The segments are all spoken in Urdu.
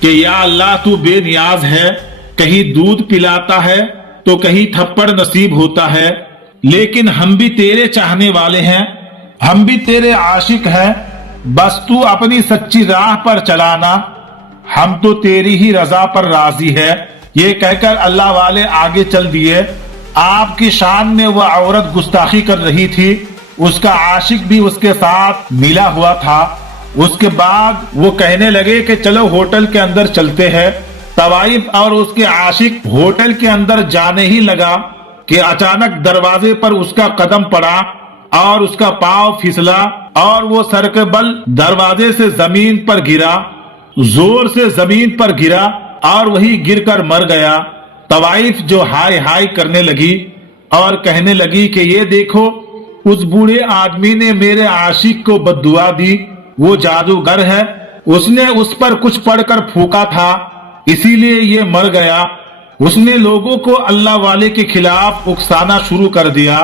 کہ یا اللہ تو بے نیاز ہے، کہیں دودھ پلاتا ہے تو کہیں تھپڑ نصیب ہوتا ہے، لیکن ہم بھی تیرے چاہنے والے ہیں، ہم بھی تیرے عاشق ہیں، بس تو اپنی سچی راہ پر چلانا، ہم تو تیری ہی رضا پر راضی ہے۔ یہ کہہ کر اللہ والے آگے چل دیے۔ آپ کی شان میں وہ عورت گستاخی کر رہی تھی، اس کا عاشق بھی اس کے ساتھ ملا ہوا تھا۔ اس کے بعد وہ کہنے لگے کہ چلو ہوٹل کے اندر چلتے ہیں۔ طوائف اور اس کے عاشق ہوٹل کے اندر جانے ہی لگا کہ اچانک دروازے پر اس کا قدم پڑا اور اس کا پاؤں پھسلا اور وہ سر کے بل دروازے سے زمین پر گرا، زور سے زمین پر گرا اور وہی گر کر مر گیا۔ طوائف جو ہائے ہائے کرنے لگی اور کہنے لگی کہ یہ دیکھو، اس بوڑھے آدمی نے میرے عاشق کو بد دعا دی، وہ جادوگر ہے، اس نے اس پر کچھ پڑھ کر پھونکا تھا، اسی لیے یہ مر گیا۔ اس نے لوگوں کو اللہ والے کے خلاف اکسانا شروع کر دیا۔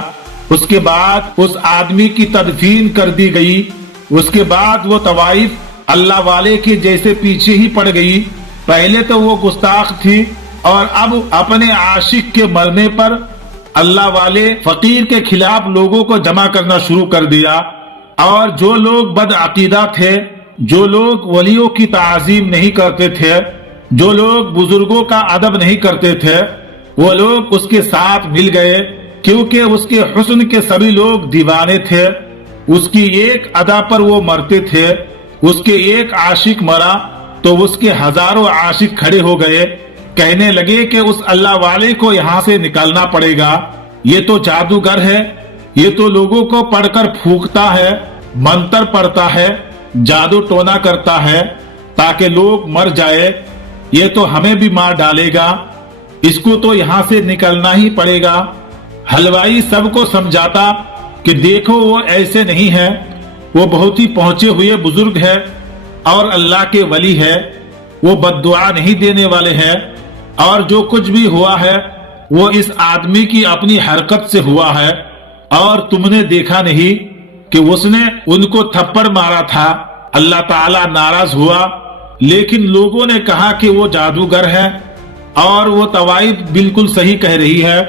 اس کے بعد اس آدمی کی تدفین کر دی گئی۔ اس کے بعد وہ طوائف اللہ والے کے جیسے پیچھے ہی پڑ گئی۔ پہلے تو وہ گستاخ تھی اور اب اپنے عاشق کے مرنے پر اللہ والے فقیر کے خلاف لوگوں کو جمع کرنا شروع کر دیا، اور جو لوگ بد عقیدہ تھے، جو لوگ ولیوں کی تعظیم نہیں کرتے تھے، جو لوگ بزرگوں کا ادب نہیں کرتے تھے، وہ لوگ اس کے ساتھ مل گئے، کیونکہ اس کے حسن کے سبھی لوگ دیوانے تھے۔ اس کی ایک ادا پر وہ مرتے تھے۔ اس کے ایک عاشق مرا تو اس کے ہزاروں عاشق کھڑے ہو گئے، کہنے لگے کہ اس اللہ والے کو یہاں سے نکالنا پڑے گا، یہ تو جادوگر ہے، یہ تو لوگوں کو پڑھ کر پھونکتا ہے، منتر پڑھتا ہے، جادو ٹونا کرتا ہے تاکہ لوگ مر جائے، یہ تو ہمیں بھی مار ڈالے گا، اس کو تو یہاں سے نکلنا ہی پڑے گا۔ حلوائی سب کو سمجھاتا کہ دیکھو وہ ایسے نہیں ہے، وہ بہت ہی پہنچے ہوئے بزرگ ہے اور اللہ کے ولی ہے، وہ بد دعا نہیں دینے والے ہیں، اور جو کچھ بھی ہوا ہے وہ اس آدمی کی اپنی حرکت سے ہوا ہے، اور تم نے دیکھا نہیں کہ اس نے ان کو تھپڑ مارا تھا، اللہ تعالیٰ ناراض ہوا، لیکن لوگوں نے کہا کہ وہ جادوگر ہے، اور وہ طوائف بالکل صحیح کہہ رہی ہے،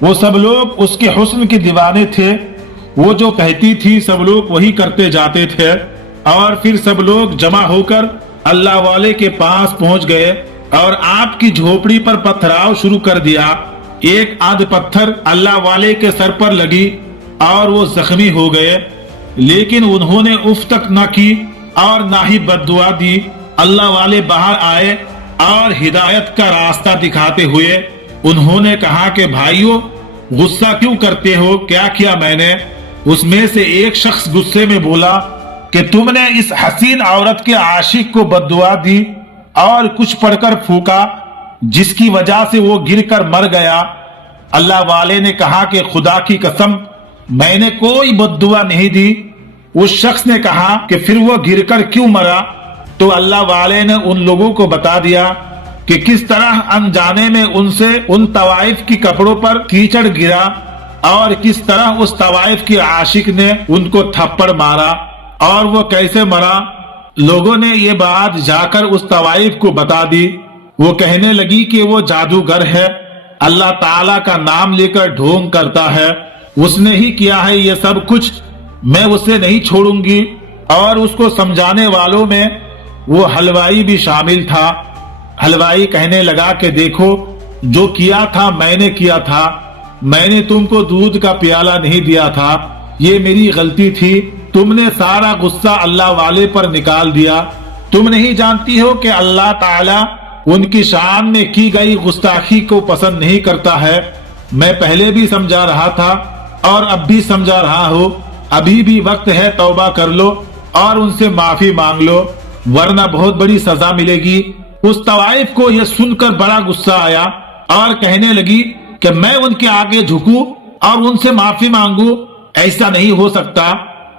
وہ سب لوگ اس کے حسن کے دیوانے تھے، وہ جو کہتی تھی سب لوگ وہی کرتے جاتے تھے، اور پھر سب لوگ جمع ہو کر اللہ والے کے پاس پہنچ گئے اور آپ کی جھوپڑی پر پتھراؤ شروع کر دیا۔ ایک آدھ پتھر اللہ والے کے سر پر لگی اور وہ زخمی ہو گئے، لیکن انہوں نے اف تک نہ کی اور نہ ہی بد دعا دی۔ اللہ والے باہر آئے اور ہدایت کا راستہ دکھاتے ہوئے انہوں نے کہا کہ بھائیو، غصہ کیوں کرتے ہو؟ کیا کیا میں نے؟ اس میں سے ایک شخص غصے میں بولا کہ تم نے اس حسین عورت کے عاشق کو بد دعا دی اور کچھ پڑھ کر پھونکا، جس کی وجہ سے وہ گر کر مر گیا۔ اللہ والے نے کہا کہ خدا کی قسم، میں نے کوئی بد دعا نہیں دی۔ اس شخص نے کہا کہ پھر وہ گر کر کیوں مرا؟ تو اللہ والے نے ان لوگوں کو بتا دیا کہ کس طرح انجانے میں ان سے ان طوائف کی کپڑوں پر کیچڑ گرا اور کس طرح اس طوائف کی عاشق نے ان کو تھپڑ مارا اور وہ کیسے مرا۔ لوگوں نے یہ بات جا کر اس طوائف کو بتا دی۔ وہ کہنے لگی کہ وہ جادوگر ہے، اللہ تعالیٰ کا نام لے کر ڈھونگ کرتا ہے، اس نے ہی کیا ہے یہ سب کچھ، میں اسے نہیں چھوڑوں گی۔ اور اس کو سمجھانے والوں میں وہ حلوائی بھی شامل تھا۔ حلوائی کہنے لگا کہ دیکھو، جو کیا تھا میں نے کیا تھا، میں نے تم کو دودھ کا پیالہ نہیں دیا تھا، یہ میری غلطی تھی، تم نے سارا غصہ اللہ والے پر نکال دیا۔ تم نہیں جانتی ہو کہ اللہ تعالیٰ ان کی شان میں کی گئی گستاخی کو پسند نہیں کرتا ہے۔ میں پہلے بھی سمجھا رہا تھا اور اب بھی سمجھا رہا ہوں، ابھی بھی وقت ہے، توبہ کر لو اور ان سے معافی مانگ لو، ورنہ بہت بڑی سزا ملے گی۔ اس طوائف کو یہ سن کر بڑا غصہ آیا اور کہنے لگی کہ میں ان کے آگے جھکوں اور ان سے معافی مانگوں، ایسا نہیں ہو سکتا۔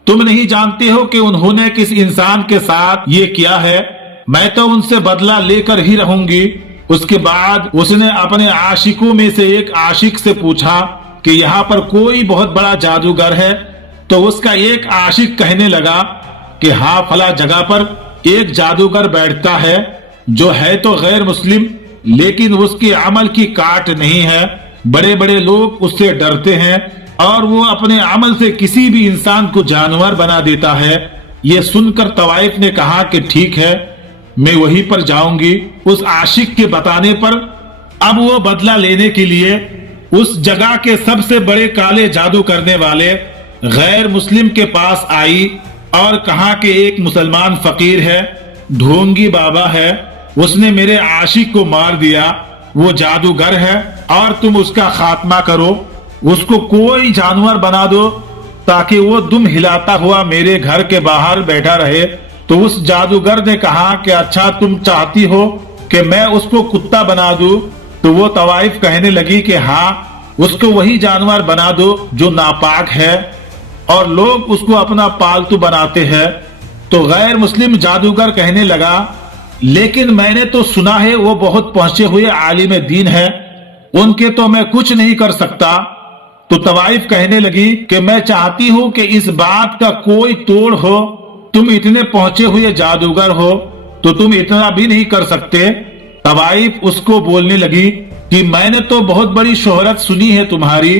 تم نہیں جانتے ہو کہ انہوں نے کس انسان کے ساتھ یہ کیا ہے، میں تو ان سے بدلہ لے کر ہی رہوں گی۔ اس کے بعد اس نے اپنے عاشقوں میں سے ایک عاشق سے پوچھا کہ یہاں پر کوئی بہت بڑا جادوگر ہے؟ تو اس کا ایک عاشق کہنے لگا کہ ہاں، فلاں جگہ پر ایک جادوگر بیٹھتا ہے، جو ہے تو غیر مسلم لیکن اس کے عمل کی کاٹ نہیں ہے۔ بڑے بڑے لوگ اس سے ڈرتے ہیں اور وہ اپنے عمل سے کسی بھی انسان کو جانور بنا دیتا ہے۔ یہ سن کر طوائف نے کہا کہ ٹھیک ہے، میں وہیں پر جاؤں گی۔ اس عاشق کے بتانے پر اب وہ بدلہ لینے کے لیے اس جگہ کے سب سے بڑے کالے جادو کرنے والے غیر مسلم کے پاس آئی اور کہا کہ ایک مسلمان فقیر ہے، ڈھونگی بابا ہے، اس نے میرے عاشق کو مار دیا، وہ جادوگر ہے اور تم اس کا خاتمہ کرو، اس کو کوئی جانور بنا دو تاکہ وہ دم ہلاتا ہوا میرے گھر کے باہر بیٹھا رہے۔ تو اس جادوگر نے کہا کہ اچھا تم چاہتی ہو کہ میں اس کو کتا بنا دوں؟ تو وہ طوائف کہنے لگی کہ ہاں، اس کو وہی جانور بنا دو جو ناپاک ہے اور لوگ اس کو اپنا پالتو بناتے ہیں۔ تو غیر مسلم جادوگر کہنے لگا لیکن میں نے تو سنا ہے وہ بہت پہنچے ہوئے عالم دین ہے، ان کے تو میں کچھ نہیں کر سکتا۔ تو طوائف کہنے لگی کہ میں چاہتی ہوں کہ اس بات کا کوئی توڑ ہو، تم اتنے پہنچے ہوئے جادوگر ہو تو تم اتنا بھی نہیں کر سکتے۔ طوائف اس کو بولنے لگی کہ میں نے تو بہت بڑی شہرت سنی ہے تمہاری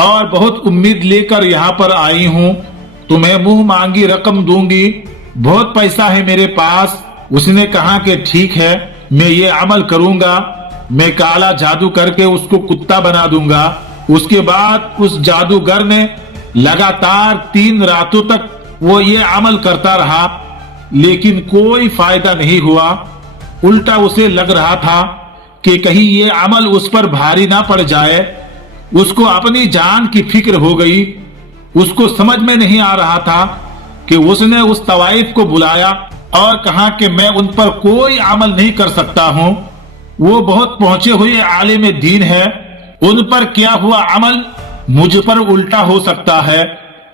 اور بہت امید لے کر یہاں پر آئی ہوں، تمہیں منہ مانگی رقم دوں گی، بہت پیسہ ہے میرے پاس۔ اس نے کہا کہ ٹھیک ہے، میں یہ عمل کروں گا، میں کالا جادو کر کے اس کو کتا بنا دوں گا۔ اس کے بعد اس جادوگر نے لگاتار 3 راتوں تک وہ یہ عمل کرتا رہا لیکن کوئی فائدہ نہیں ہوا، الٹا اسے لگ رہا تھا کہ کہیں یہ عمل اس پر بھاری نہ پڑ جائے۔ اس کو اپنی جان کی فکر ہو گئی۔ اس کو سمجھ میں نہیں آ رہا تھا کہ اس نے اس طوائف کو بلایا اور کہا کہ میں ان پر کوئی عمل نہیں کر سکتا ہوں، وہ بہت پہنچے ہوئے عالم دین ہے، ان پر کیا ہوا عمل مجھ پر الٹا ہو سکتا ہے،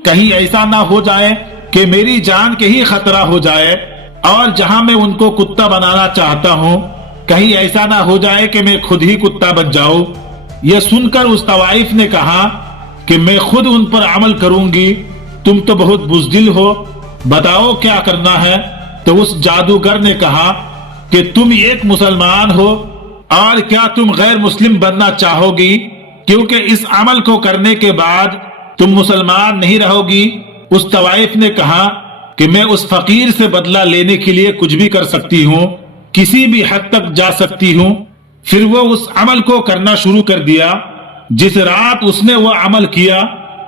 کہیں ایسا نہ ہو جائے کہ میری جان کے ہی خطرہ ہو جائے، اور جہاں میں ان کو کتا بنانا چاہتا ہوں کہیں ایسا نہ ہو جائے کہ میں خود ہی کتا بن جاؤں۔ یہ سن کر اس طوائف نے کہا کہ میں خود ان پر عمل کروں گی، تم تو بہت بزدل ہو، بتاؤ کیا کرنا ہے۔ تو اس جادوگر نے کہا کہ تم ایک مسلمان ہو اور کیا تم غیر مسلم بننا چاہو گی، کیونکہ اس عمل کو کرنے کے بعد تم مسلمان نہیں رہو گی۔ اس طوائف نے کہا کہ میں اس فقیر سے بدلہ لینے کے لیے کچھ بھی کر سکتی ہوں، کسی بھی حد تک جا سکتی ہوں۔ پھر وہ اس عمل کو کرنا شروع کر دیا جس رات اس نے وہ عمل کیا،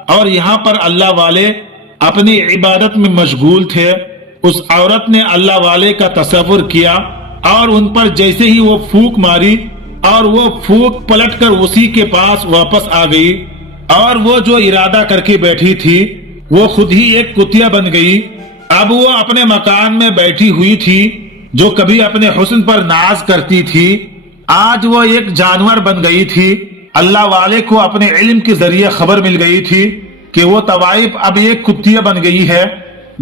اور یہاں پر اللہ والے اپنی عبادت میں مشغول تھے۔ اس عورت نے اللہ والے کا تصور کیا اور ان پر جیسے ہی وہ پھونک ماری اور وہ پھونک پلٹ کر اسی کے پاس واپس آ گئی، اور وہ جو ارادہ کر کے بیٹھی تھی وہ خود ہی ایک کتیا بن گئی۔ اب وہ اپنے مکان میں بیٹھی ہوئی تھی، جو کبھی اپنے حسن پر ناز کرتی تھی، آج وہ ایک جانور بن گئی تھی۔ اللہ والے کو اپنے علم کے ذریعے خبر مل گئی تھی کہ وہ طوائف اب ایک کتیا بن گئی ہے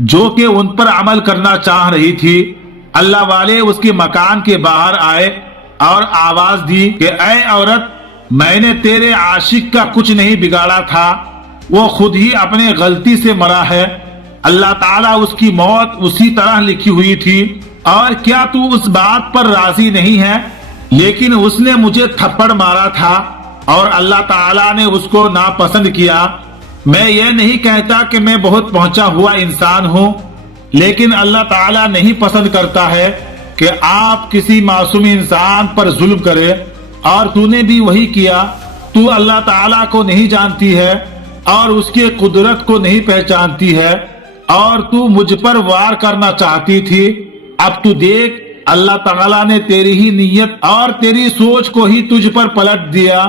جو کہ ان پر عمل کرنا چاہ رہی تھی۔ اللہ والے اس کے مکان کے باہر آئے اور آواز دی کہ اے عورت، میں نے تیرے عاشق کا کچھ نہیں بگاڑا تھا، وہ خود ہی اپنے غلطی سے مرا ہے، اللہ تعالیٰ اس کی موت اسی طرح لکھی ہوئی تھی، اور کیا تو اس بات پر راضی نہیں ہے؟ لیکن اس نے مجھے تھپڑ مارا تھا اور اللہ تعالیٰ نے اس کو ناپسند کیا۔ میں یہ نہیں کہتا کہ میں بہت پہنچا ہوا انسان ہوں، لیکن اللہ تعالیٰ نہیں پسند کرتا ہے کہ آپ کسی معصوم انسان پر ظلم کرے، اور تو نے بھی وہی کیا۔ تو اللہ تعالیٰ کو نہیں جانتی ہے اور اس کی قدرت کو نہیں پہچانتی ہے، اور تو مجھ پر وار کرنا چاہتی تھی۔ اب تو دیکھ، اللہ تعالیٰ نے تیری ہی نیت اور تیری سوچ کو ہی تجھ پر پلٹ دیا،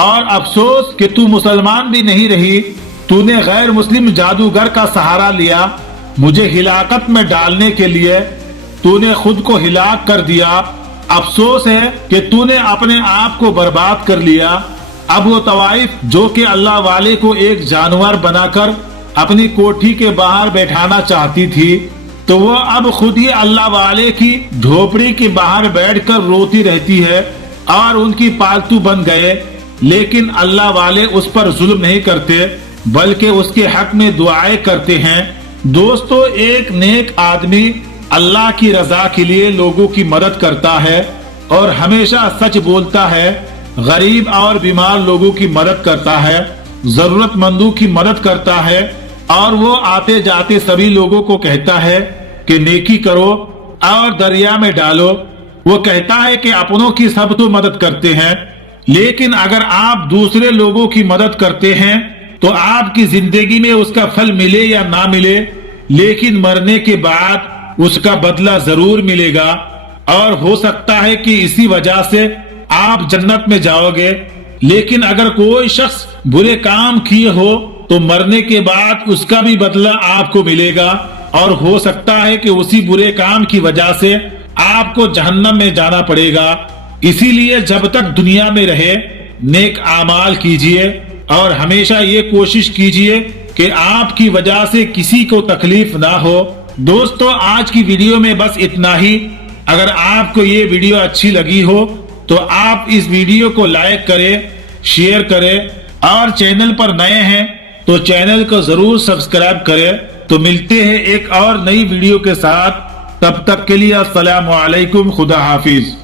اور افسوس کہ تو مسلمان بھی نہیں رہی، تو نے غیر مسلم جادوگر کا سہارا لیا مجھے ہلاکت میں ڈالنے کے لیے، تو نے خود کو ہلاک کر دیا۔ افسوس ہے کہ تو نے اپنے آپ کو برباد کر لیا۔ اب وہ طوائف جو کہ اللہ والے کو ایک جانور بنا کر اپنی کوٹھی کے باہر بیٹھانا چاہتی تھی، تو وہ اب خود ہی اللہ والے کی جھوپڑی کے باہر بیٹھ کر روتی رہتی ہے اور ان کی پالتو بن گئے۔ لیکن اللہ والے اس پر ظلم نہیں کرتے بلکہ اس کے حق میں دعائیں کرتے ہیں۔ دوستو، ایک نیک آدمی اللہ کی رضا کے لیے لوگوں کی مدد کرتا ہے اور ہمیشہ سچ بولتا ہے، غریب اور بیمار لوگوں کی مدد کرتا ہے، ضرورت مندوں کی مدد کرتا ہے، اور وہ آتے جاتے سبھی لوگوں کو کہتا ہے کہ نیکی کرو اور دریا میں ڈالو۔ وہ کہتا ہے کہ اپنوں کی سب تو مدد کرتے ہیں، لیکن اگر آپ دوسرے لوگوں کی مدد کرتے ہیں تو آپ کی زندگی میں اس کا پھل ملے یا نہ ملے، لیکن مرنے کے بعد اس کا بدلہ ضرور ملے گا، اور ہو سکتا ہے کہ اسی وجہ سے آپ جنت میں جاؤ گے۔ لیکن اگر کوئی شخص برے کام کیے ہو تو مرنے کے بعد اس کا بھی بدلہ آپ کو ملے گا، اور ہو سکتا ہے کہ اسی برے کام کی وجہ سے آپ کو جہنم میں جانا پڑے گا۔ اسی لیے جب تک دنیا میں رہے نیک اعمال کیجئے اور ہمیشہ یہ کوشش کیجئے کہ آپ کی وجہ سے کسی کو تکلیف نہ ہو۔ دوستو، آج کی ویڈیو میں بس اتنا ہی۔ اگر آپ کو یہ ویڈیو اچھی لگی ہو تو آپ اس ویڈیو کو لائک کریں، شیئر کریں، اور چینل پر نئے ہیں تو چینل کو ضرور سبسکرائب کریں۔ تو ملتے ہیں ایک اور نئی ویڈیو کے ساتھ، تب تک کے لیے السلام علیکم، خدا حافظ۔